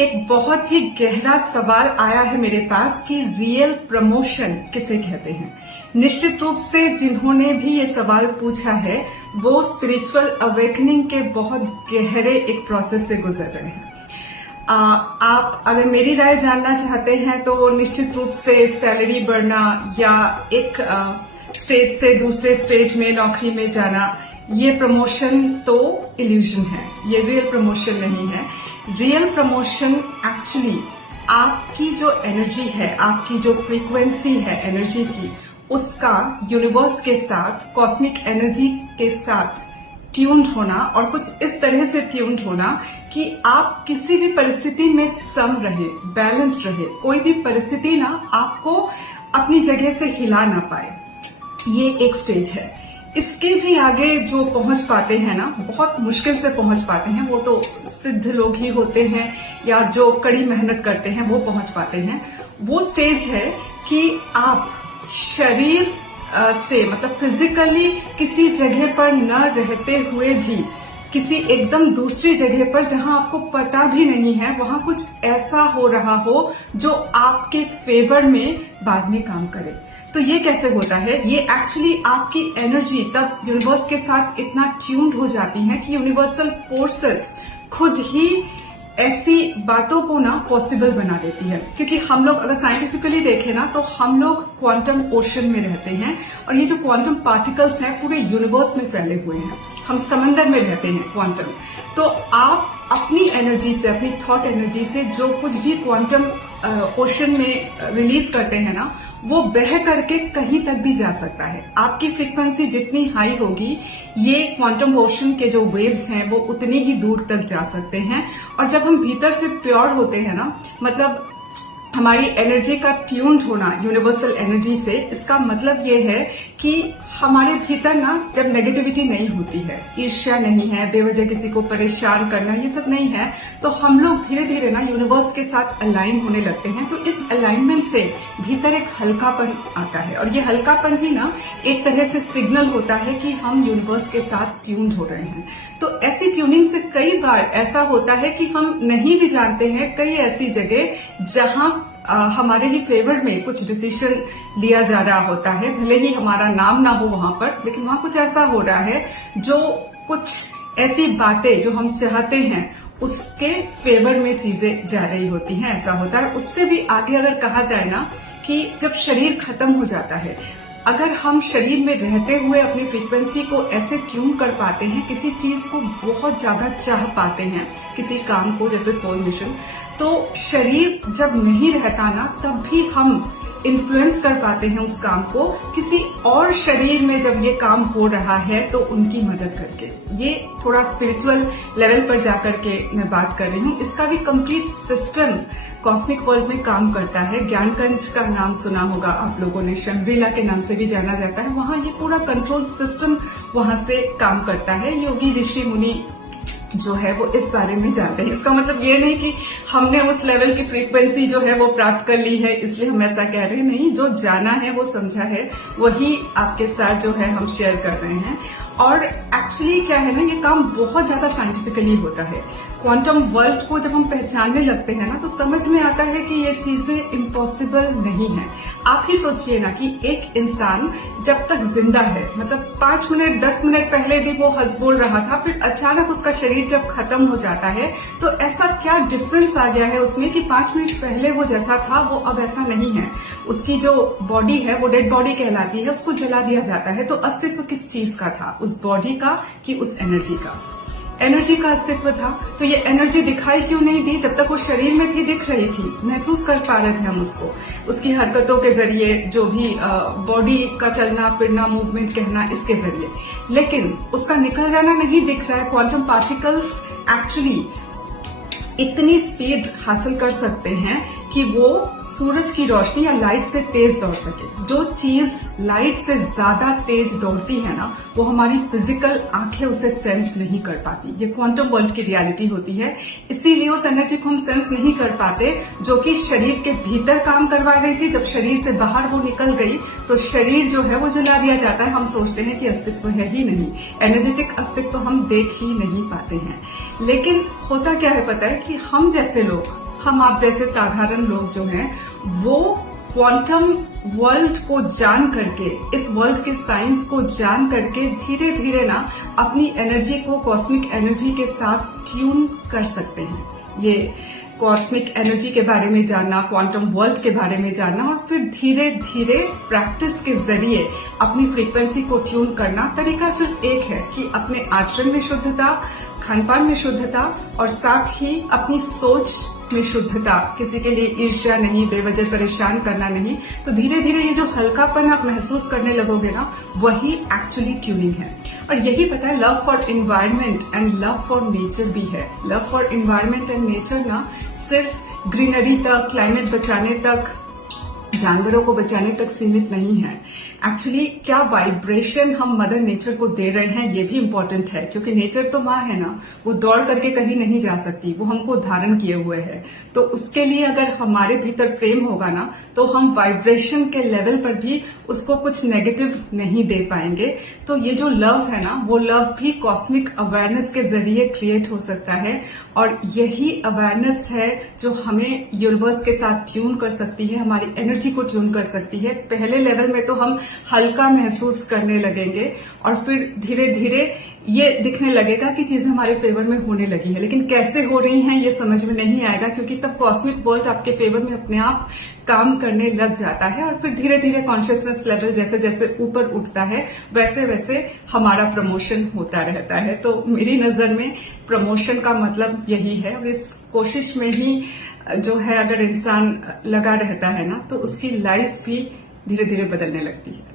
एक बहुत ही गहरा सवाल आया है मेरे पास कि रियल प्रमोशन किसे कहते हैं। निश्चित रूप से जिन्होंने भी ये सवाल पूछा है वो स्पिरिचुअल अवेकनिंग के बहुत गहरे एक प्रोसेस से गुजर रहे हैं। आप अगर मेरी राय जानना चाहते हैं तो निश्चित रूप से सैलरी बढ़ना या एक स्टेज से दूसरे स्टेज में नौकरी में जाना, ये प्रमोशन तो इल्यूजन है, ये रियल प्रमोशन नहीं है। रियल प्रमोशन एक्चुअली आपकी जो एनर्जी है, आपकी जो फ्रीक्वेंसी है एनर्जी की, उसका यूनिवर्स के साथ, कॉस्मिक एनर्जी के साथ ट्यून्ड होना और कुछ इस तरह से ट्यून्ड होना कि आप किसी भी परिस्थिति में सम रहे, बैलेंस रहे, कोई भी परिस्थिति ना आपको अपनी जगह से हिला ना पाए। ये एक स्टेज है। इसके भी आगे जो पहुंच पाते हैं ना, बहुत मुश्किल से पहुंच पाते हैं, वो तो सिद्ध लोग ही होते हैं या जो कड़ी मेहनत करते हैं वो पहुंच पाते हैं। वो स्टेज है कि आप शरीर से मतलब फिजिकली किसी जगह पर न रहते हुए भी किसी एकदम दूसरी जगह पर, जहां आपको पता भी नहीं है, वहां कुछ ऐसा हो रहा हो जो आपके फेवर में बाद में काम करे। तो ये कैसे होता है? ये एक्चुअली आपकी एनर्जी तब यूनिवर्स के साथ इतना ट्यून्ड हो जाती है कि यूनिवर्सल फोर्सेस खुद ही ऐसी बातों को ना पॉसिबल बना देती है। क्योंकि हम लोग अगर साइंटिफिकली देखें ना तो हम लोग क्वांटम ओशन में रहते हैं और ये जो क्वांटम पार्टिकल्स हैं पूरे यूनिवर्स में फैले हुए हैं। हम समंदर में रहते हैं क्वांटम। तो आप अपनी एनर्जी से, अपनी थॉट एनर्जी से जो कुछ भी क्वांटम ओशन में रिलीज करते हैं ना, वो बह करके कहीं तक भी जा सकता है। आपकी फ्रीक्वेंसी जितनी हाई होगी, ये क्वांटम ओशन के जो वेव्स हैं वो उतनी ही दूर तक जा सकते हैं। और जब हम भीतर से प्योर होते हैं ना, मतलब हमारी एनर्जी का ट्यून्ड होना यूनिवर्सल एनर्जी से, इसका मतलब ये है कि हमारे भीतर ना जब नेगेटिविटी नहीं होती है, ईर्ष्या नहीं है, बेवजह किसी को परेशान करना, ये सब नहीं है, तो हम लोग धीरे धीरे ना यूनिवर्स के साथ अलाइन होने लगते हैं। तो इस अलाइनमेंट से भीतर एक हल्कापन आता है और ये हल्कापन ही ना एक तरह से सिग्नल होता है कि हम यूनिवर्स के साथ ट्यून्ड हो रहे हैं। तो ऐसी ट्यूनिंग से कई बार ऐसा होता है कि हम नहीं भी जानते हैं, कई ऐसी जगह जहां हमारे ही फेवर में कुछ डिसीजन लिया जा रहा होता है, भले ही हमारा नाम ना हो वहां पर, लेकिन वहां कुछ ऐसा हो रहा है जो कुछ ऐसी बातें जो हम चाहते हैं उसके फेवर में चीजें जा रही होती हैं। ऐसा होता है। उससे भी आगे अगर कहा जाए ना कि जब शरीर खत्म हो जाता है, अगर हम शरीर में रहते हुए अपनी फ्रीक्वेंसी को ऐसे ट्यून कर पाते हैं, किसी चीज को बहुत ज्यादा चाह पाते हैं, किसी काम को, जैसे सोल मिशन, तो शरीर जब नहीं रहता ना तब भी हम इन्फ्लुएंस कर पाते हैं उस काम को किसी और शरीर में जब ये काम हो रहा है तो उनकी मदद करके। ये थोड़ा स्पिरिचुअल लेवल पर जाकर के मैं बात कर रही हूँ। इसका भी कंप्लीट सिस्टम कॉस्मिक वर्ल्ड में काम करता है। ज्ञानकंज का नाम सुना होगा आप लोगों ने, शंग्रीला के नाम से भी जाना जाता है। वहां ये पूरा कंट्रोल सिस्टम वहां से काम करता है। योगी ऋषि मुनि जो है वो इस बारे में जानते हैं। इसका मतलब ये नहीं कि हमने उस लेवल की फ्रीक्वेंसी जो है वो प्राप्त कर ली है इसलिए हम ऐसा कह रहे हैं, नहीं। जो जाना है वो समझा है वही आपके साथ जो है हम शेयर कर रहे हैं। और एक्चुअली क्या है ना, ये काम बहुत ज्यादा साइंटिफिकली होता है। क्वांटम वर्ल्ड को जब हम पहचानने लगते हैं ना तो समझ में आता है कि ये चीजें इम्पॉसिबल नहीं है। आप ही सोचिए ना कि एक इंसान जब तक जिंदा है, मतलब 5 मिनट 10 मिनट पहले भी वो हंस बोल रहा था, फिर अचानक उसका शरीर जब खत्म हो जाता है तो ऐसा क्या डिफरेंस आ गया है उसमें कि 5 मिनट पहले वो जैसा था वो अब ऐसा नहीं है। उसकी जो बॉडी है वो डेड बॉडी कहलाती है, उसको जला दिया जाता है। तो अस्तित्व किस चीज का था? उस बॉडी का कि उस एनर्जी का? एनर्जी का अस्तित्व था। तो ये एनर्जी दिखाई क्यों नहीं दी? जब तक वो शरीर में थी दिख रही थी, महसूस कर पा रहे थे हम उसको, उसकी हरकतों के जरिए, जो भी बॉडी का चलना फिरना, मूवमेंट कहना, इसके जरिए। लेकिन उसका निकल जाना नहीं दिख रहा है। क्वांटम पार्टिकल्स एक्चुअली इतनी स्पीड हासिल कर सकते हैं कि वो सूरज की रोशनी या लाइट से तेज दौड़ सके। जो चीज लाइट से ज्यादा तेज दौड़ती है ना, वो हमारी फिजिकल आंखें उसे सेंस नहीं कर पाती। ये क्वांटम वर्ल्ड की रियलिटी होती है, इसीलिए उस एनर्जी को हम सेंस नहीं कर पाते जो कि शरीर के भीतर काम करवा रही थी। जब शरीर से बाहर वो निकल गई तो शरीर जो है वो जला दिया जाता है। हम सोचते हैं कि अस्तित्व है ही नहीं, एनर्जेटिक अस्तित्व हम देख ही नहीं पाते हैं। लेकिन होता क्या है पता है कि हम जैसे लोग, हम आप जैसे साधारण लोग जो हैं, वो क्वांटम वर्ल्ड को जान करके, इस वर्ल्ड के साइंस को जान करके धीरे धीरे ना अपनी एनर्जी को कॉस्मिक एनर्जी के साथ ट्यून कर सकते हैं। ये कॉस्मिक एनर्जी के बारे में जानना, क्वांटम वर्ल्ड के बारे में जानना और फिर धीरे धीरे प्रैक्टिस के जरिए अपनी फ्रीक्वेंसी को ट्यून करना। तरीका सिर्फ एक है कि अपने आचरण में शुद्धता, खानपान में शुद्धता और साथ ही अपनी सोच में शुद्धता। किसी के लिए ईर्ष्या नहीं, बेवजह परेशान करना नहीं। तो धीरे धीरे ये जो हल्कापन आप महसूस करने लगोगे ना, वही एक्चुअली ट्यूनिंग है। और यही पता है love for environment and love for nature भी है। Love for environment and nature ना सिर्फ ग्रीनरी तक, क्लाइमेट बचाने तक, जानवरों को बचाने तक सीमित नहीं है। एक्चुअली क्या वाइब्रेशन हम मदर नेचर को दे रहे हैं, ये भी इम्पोर्टेंट है। क्योंकि नेचर तो माँ है ना, वो दौड़ करके कहीं नहीं जा सकती, वो हमको धारण किए हुए है। तो उसके लिए अगर हमारे भीतर प्रेम होगा ना, तो हम वाइब्रेशन के लेवल पर भी उसको कुछ नेगेटिव नहीं दे पाएंगे। तो ये जो लव है ना, वो लव भी कॉस्मिक अवेयरनेस के जरिए क्रिएट हो सकता है। और यही अवेयरनेस है जो हमें यूनिवर्स के साथ ट्यून कर सकती है, हमारी एनर्जी को ट्यून कर सकती है। पहले लेवल में तो हम हल्का महसूस करने लगेंगे और फिर धीरे धीरे ये दिखने लगेगा कि चीजें हमारे फेवर में होने लगी है। लेकिन कैसे हो रही हैं ये समझ में नहीं आएगा, क्योंकि तब कॉस्मिक वर्ल्ड आपके फेवर में अपने आप काम करने लग जाता है। और फिर धीरे धीरे कॉन्शियसनेस लेवल जैसे जैसे ऊपर उठता है, वैसे वैसे हमारा प्रमोशन होता रहता है। तो मेरी नजर में प्रमोशन का मतलब यही है। और इस कोशिश में ही जो है अगर इंसान लगा रहता है ना, तो उसकी लाइफ भी धीरे धीरे बदलने लगती है।